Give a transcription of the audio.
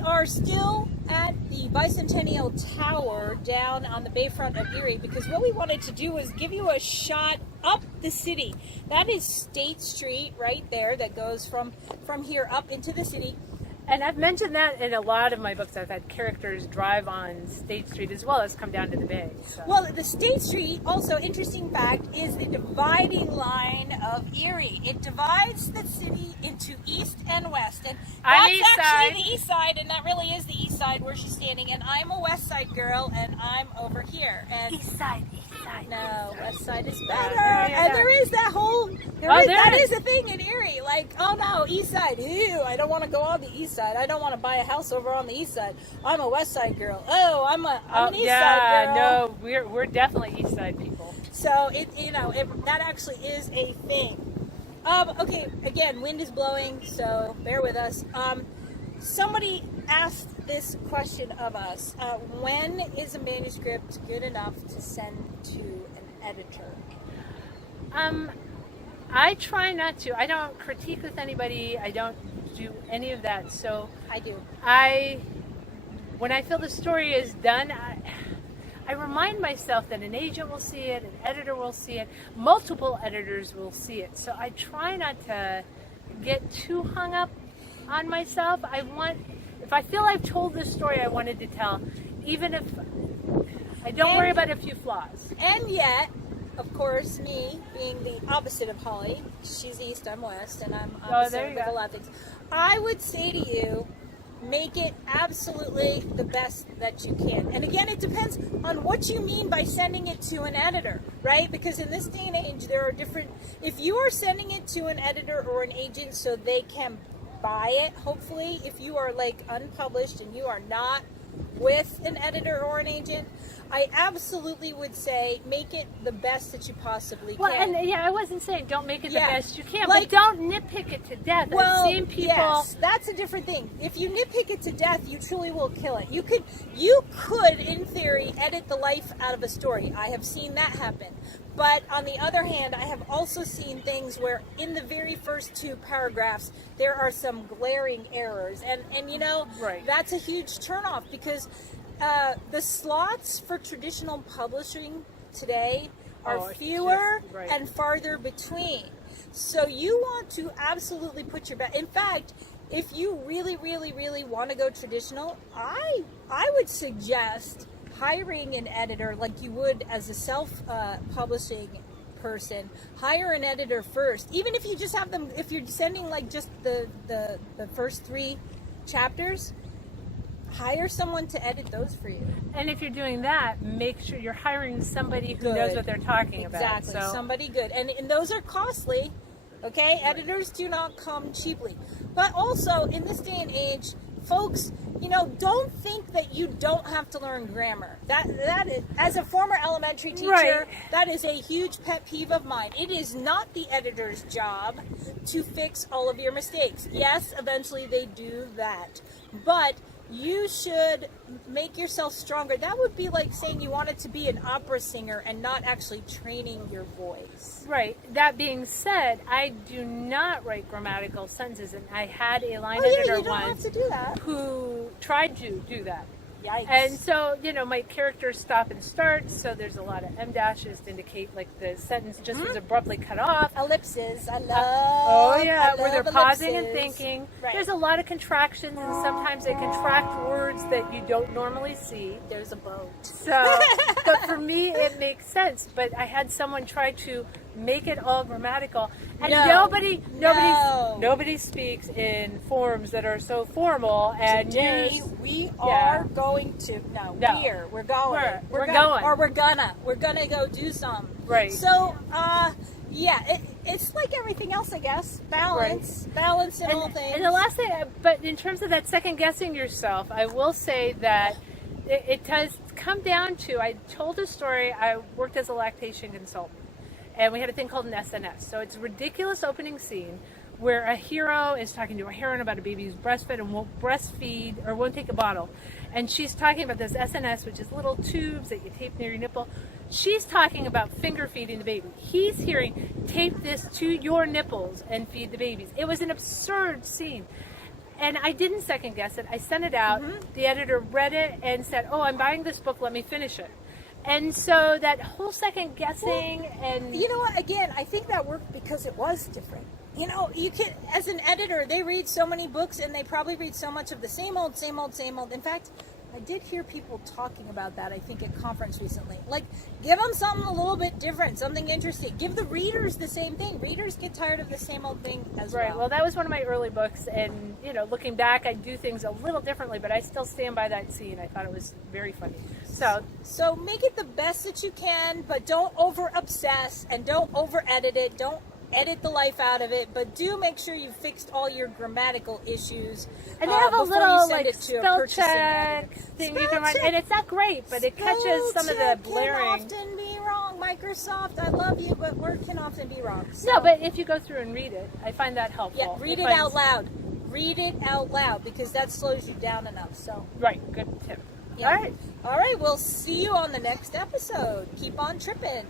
We are still at the Bicentennial Tower down on the bayfront of Erie because what we wanted to do was give you a shot up the city. That is State Street right there that goes from here up into the city. And I've mentioned that in a lot of my books. I've had characters drive on State Street as well as come down to the bay. So. Well, the State Street, also interesting fact, is the dividing line of Erie. It divides the city into east and west. And that's actually the east side, and that really is the east side where she's standing. And I'm a west side girl, and I'm over here. And east side. No, west side is better. And there is that whole, that is a thing in Erie. Like, oh no, east side, ew, I don't want to go on the east side. I don't want to buy a house over on the east side. I'm a west side girl. Oh, I'm an east side girl. No, we're definitely east side people. So that actually is a thing. Okay, again, wind is blowing, so bear with us. Somebody asked this question of us. When is a manuscript good enough to send to an editor? I try not to. I don't critique with anybody. I don't do any of that. So I do. When I feel the story is done, I remind myself that an agent will see it, an editor will see it, multiple editors will see it. So I try not to get too hung up on myself. If I feel I've told the story I wanted to tell, even if I don't worry about a few flaws. And yet, of course, me being the opposite of Holly, she's east, I'm west, and I'm opposite with a lot of things. I would say to you, make it absolutely the best that you can. And again, it depends on what you mean by sending it to an editor, right? Because in this day and age, there are different, if you are sending it to an editor or an agent so they can buy it, hopefully, if you are like unpublished and you are not with an editor or an agent, I absolutely would say make it the best that you possibly can. Well, and I wasn't saying don't make it the best you can, but don't nitpick it to death. Well, I've seen people. Yes, that's a different thing. If you nitpick it to death, you truly will kill it. You could, in theory, edit the life out of a story. I have seen that happen. But on the other hand, I have also seen things where in the very first 2 paragraphs, there are some glaring errors. And that's a huge turnoff because the slots for traditional publishing today are fewer and farther between. So you want to absolutely put your best. In fact, if you really, really, really want to go traditional, I would suggest hiring an editor like you would as a self-publishing person. Hire an editor first. Even if you just have them, if you're sending like just the first 3 chapters, hire someone to edit those for you. And if you're doing that, make sure you're hiring somebody who knows what they're talking about. Exactly, somebody good. And those are costly, okay? Editors do not come cheaply. But also, in this day and age, folks, don't think that you don't have to learn grammar. That is, as a former elementary teacher, that is a huge pet peeve of mine. It is not the editor's job to fix all of your mistakes. Yes, eventually they do that. But you should make yourself stronger. That would be like saying you wanted to be an opera singer and not actually training your voice. Right. That being said, I do not write grammatical sentences, and I had a line editor once who tried to do that. Yikes. And so, my characters stop and start, so there's a lot of M dashes to indicate like the sentence just was abruptly cut off. Ellipses, I love where they're pausing and ellipses. Thinking. Right. There's a lot of contractions, and sometimes they contract words that you don't normally see. There's a boat. So, but for me, it makes sense. But I had someone try to make it all grammatical, and nobody speaks in forms that are so formal. And today we are going to we're gonna go do some. Right. So it's like everything else, I guess. Balance in all things. And the last thing, but in terms of that second guessing yourself, I will say that it does come down to, I told a story. I worked as a lactation consultant, and we had a thing called an SNS. So it's a ridiculous opening scene where a hero is talking to a heroine about a baby who's breastfed and won't breastfeed or won't take a bottle. And she's talking about this SNS, which is little tubes that you tape near your nipple. She's talking about finger feeding the baby. He's hearing, tape this to your nipples and feed the babies. It was an absurd scene. And I didn't second guess it. I sent it out. The editor read it and said, "Oh, I'm buying this book. Let me finish it." And so that whole second guessing and you know what? Again, I think that worked because it was different. You know, you can, as an editor, they read so many books and they probably read so much of the same old, same old, same old. In fact, I did hear people talking about that, I think, at conference recently. Like, give them something a little bit different, something interesting. Give the readers the same thing. Readers get tired of the same old thing as well. Right. Well, that was one of my early books, and you know, looking back, I do things a little differently, but I still stand by that scene. I thought it was very funny. So make it the best that you can, but don't over obsess and don't over edit it. Don't edit the life out of it, but do make sure you fixed all your grammatical issues. And they have a before you little send like it to a spell purchasing check editor. thing Spell you can write, check. and it's not great, but it catches some of the blaring. Can often be wrong. Microsoft, I love you, but Word can often be wrong. So, No, but if you go through and read it, I find that helpful. yeah, read it out loud. Read it out loud because that slows you down enough. So Right, good tip. yeah. All right. All right, we'll see you on the next episode. Keep on tripping.